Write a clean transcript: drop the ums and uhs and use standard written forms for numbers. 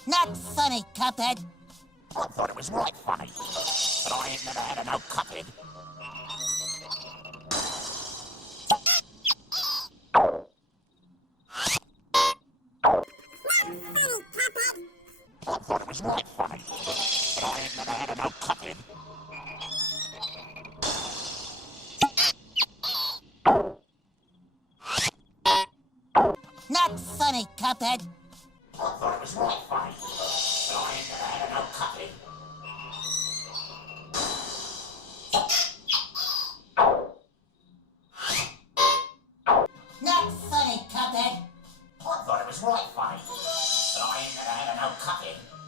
Not funny, Cuphead. I thought it was right funny, but I ain't never had a no Cuphead. I thought it was right funny, but I ain't never had a no Cuphead. Not funny, Cuphead. I thought it was right funny, but I ain't never had a no Cuphead. Not funny, Cuphead. I thought it was right funny, but I ain't never had a no Cuphead.